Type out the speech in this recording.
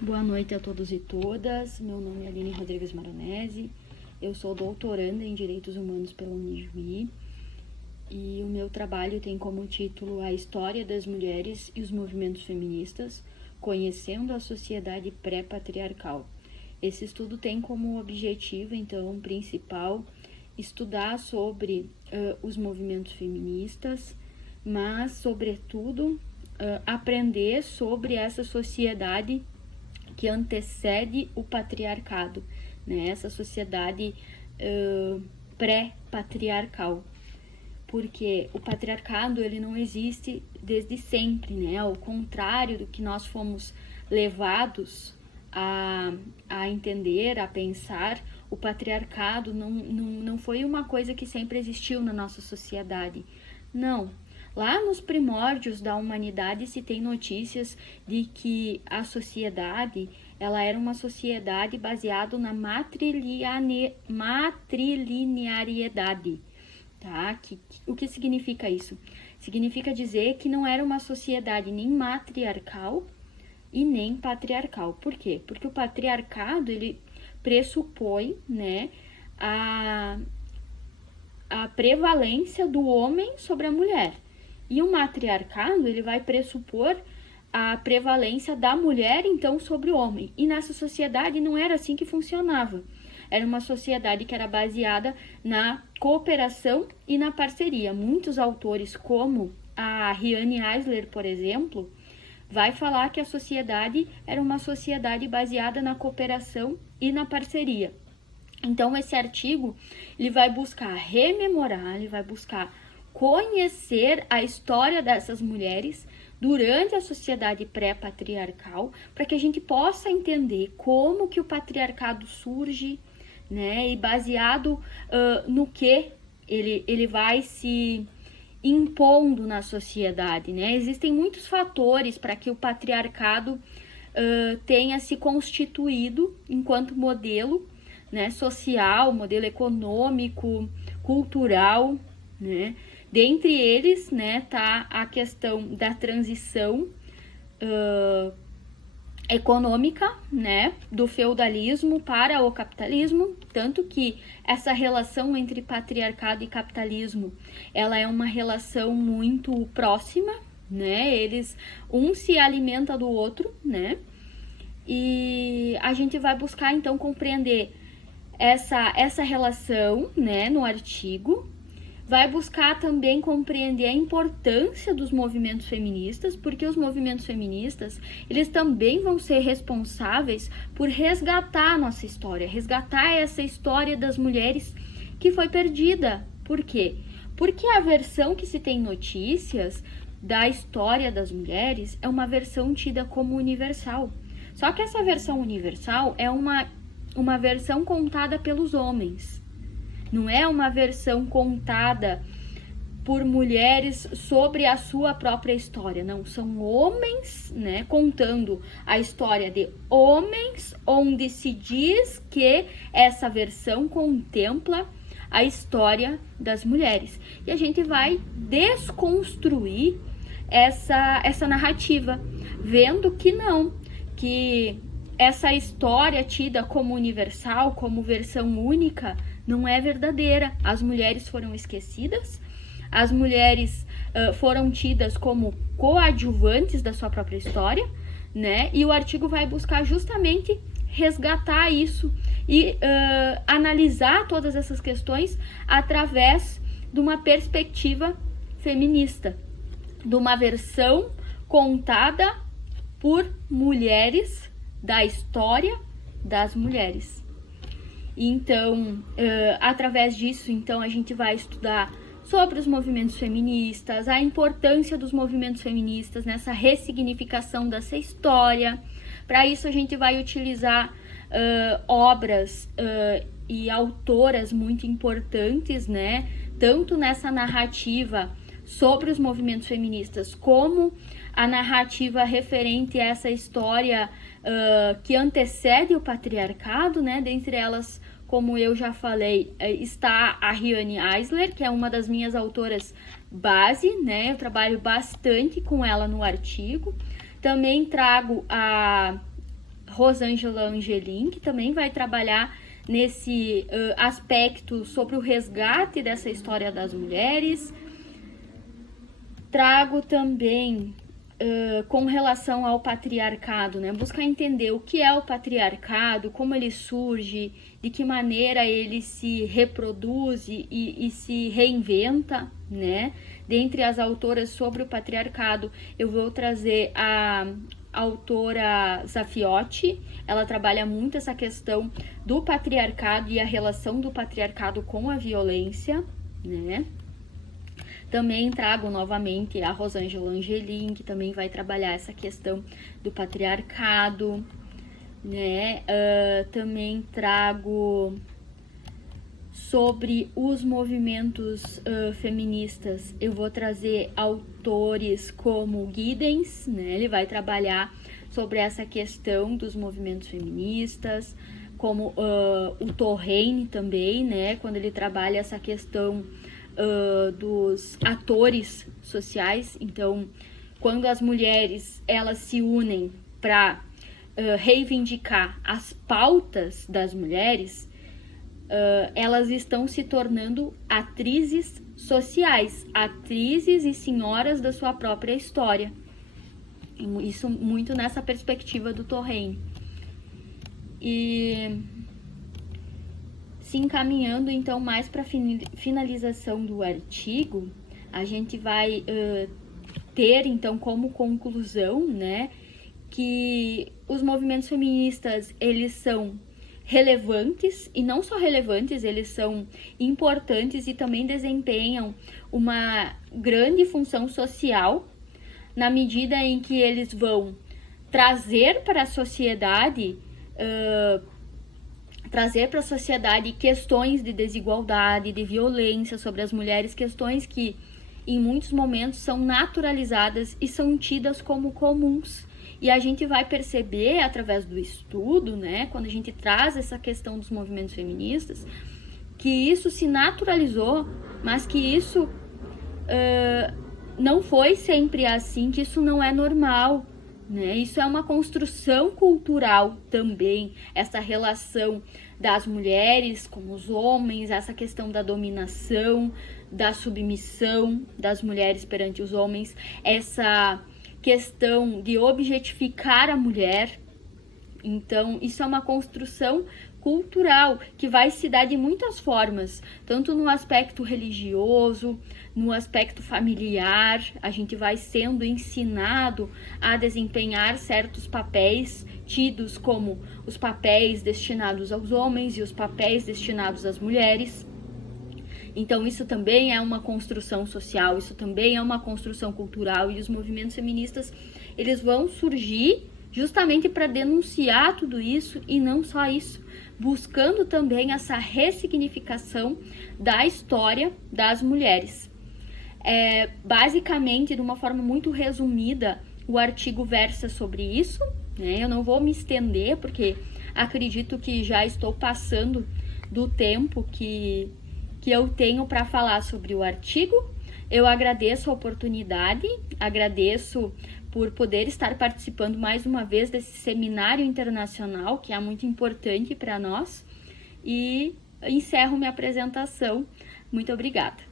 Boa noite a todos e todas. Meu nome é Aline Rodrigues Maronese. Eu sou doutoranda em Direitos Humanos pela Unijuí e o meu trabalho tem como título A História das Mulheres e os Movimentos Feministas, conhecendo a sociedade pré-patriarcal. Esse estudo tem como objetivo, então, principal, estudar sobre os movimentos feministas, mas, sobretudo, aprender sobre essa sociedade que antecede o patriarcado, né? Essa sociedade pré-patriarcal. Porque o patriarcado ele não existe desde sempre, né? Ao contrário do que nós fomos levados a entender, a pensar, o patriarcado não foi uma coisa que sempre existiu na nossa sociedade. Não. Lá nos primórdios da humanidade se tem notícias de que a sociedade ela era uma sociedade baseada na matrilinearidade. Tá? O que significa isso? Significa dizer que não era uma sociedade nem matriarcal e nem patriarcal. Por quê? Porque o patriarcado ele pressupõe, né, a prevalência do homem sobre a mulher. E o matriarcado ele vai pressupor a prevalência da mulher, então, sobre o homem. E nessa sociedade não era assim que funcionava. Era uma sociedade que era baseada na cooperação e na parceria. Muitos autores, como a Riane Eisler, por exemplo, vai falar que a sociedade era uma sociedade baseada na cooperação e na parceria. Então, esse artigo ele vai buscar rememorar, ele vai buscar conhecer a história dessas mulheres durante a sociedade pré-patriarcal, para que a gente possa entender como que o patriarcado surge, né, e baseado no que ele vai se impondo na sociedade, né? Existem muitos fatores para que o patriarcado tenha se constituído enquanto modelo, né, social, modelo econômico, cultural, né? Dentre eles, né, tá a questão da transição econômica, né, do feudalismo para o capitalismo, tanto que essa relação entre patriarcado e capitalismo, ela é uma relação muito próxima, né? Um se alimenta do outro, né? E a gente vai buscar então compreender essa relação, né, no artigo. Vai buscar também compreender a importância dos movimentos feministas, porque os movimentos feministas, eles também vão ser responsáveis por resgatar a nossa história, resgatar essa história das mulheres que foi perdida. Por quê? Porque a versão que se tem notícias da história das mulheres é uma versão tida como universal. Só que essa versão universal é uma versão contada pelos homens. Não é uma versão contada por mulheres sobre a sua própria história. Não, são homens, né, contando a história de homens, onde se diz que essa versão contempla a história das mulheres. E a gente vai desconstruir essa narrativa, vendo que não, que essa história tida como universal, como versão única, não é verdadeira. As mulheres foram esquecidas, as mulheres foram tidas como coadjuvantes da sua própria história, né? E o artigo vai buscar justamente resgatar isso e analisar todas essas questões através de uma perspectiva feminista, de uma versão contada por mulheres da história das mulheres. Então, através disso, então, a gente vai estudar sobre os movimentos feministas, a importância dos movimentos feministas nessa ressignificação dessa história. Para isso, a gente vai utilizar obras e autoras muito importantes, né? Tanto nessa narrativa sobre os movimentos feministas, como a narrativa referente a essa história que antecede o patriarcado, né? Dentre elas, como eu já falei, está a Riane Eisler, que é uma das minhas autoras base, né? Eu trabalho bastante com ela no artigo. Também trago a Rosângela Angelim, que também vai trabalhar nesse aspecto sobre o resgate dessa história das mulheres. Trago também com relação ao patriarcado, né? Buscar entender o que é o patriarcado, como ele surge, de que maneira ele se reproduz e se reinventa, né? Dentre as autoras sobre o patriarcado, eu vou trazer a autora Zafiotti. Ela trabalha muito essa questão do patriarcado e a relação do patriarcado com a violência, né? Também trago novamente a Rosângela Angelim, que também vai trabalhar essa questão do patriarcado, né? Também trago sobre os movimentos feministas. Eu vou trazer autores como Giddens, né? Ele vai trabalhar sobre essa questão dos movimentos feministas, como o Torrene também, né? Quando ele trabalha essa questão dos atores sociais. Então, quando as mulheres elas se unem para reivindicar as pautas das mulheres, elas estão se tornando atrizes sociais, atrizes e senhoras da sua própria história. Isso muito nessa perspectiva do Torrene. E se encaminhando então mais para a finalização do artigo, a gente vai ter então como conclusão, né, que os movimentos feministas eles são relevantes, e não só relevantes, eles são importantes e também desempenham uma grande função social na medida em que eles vão trazer para a sociedade questões de desigualdade, de violência sobre as mulheres, questões que em muitos momentos são naturalizadas e são tidas como comuns. E a gente vai perceber através do estudo, né, quando a gente traz essa questão dos movimentos feministas, que isso se naturalizou, mas que isso não foi sempre assim, que isso não é normal, né? Isso é uma construção cultural também, essa relação das mulheres com os homens, essa questão da dominação, da submissão das mulheres perante os homens, essa questão de objetificar a mulher. Então, isso é uma construção cultural que vai se dar de muitas formas, tanto no aspecto religioso, no aspecto familiar. A gente vai sendo ensinado a desempenhar certos papéis tidos como os papéis destinados aos homens e os papéis destinados às mulheres. Então, isso também é uma construção social, isso também é uma construção cultural, e os movimentos feministas, eles vão surgir justamente para denunciar tudo isso, e não só isso, buscando também essa ressignificação da história das mulheres. Basicamente, de uma forma muito resumida, o artigo versa sobre isso, né? Eu não vou me estender, porque acredito que já estou passando do tempo que eu tenho para falar sobre o artigo. Eu agradeço a oportunidade, agradeço por poder estar participando mais uma vez desse seminário internacional, que é muito importante para nós, e encerro minha apresentação. Muito obrigada.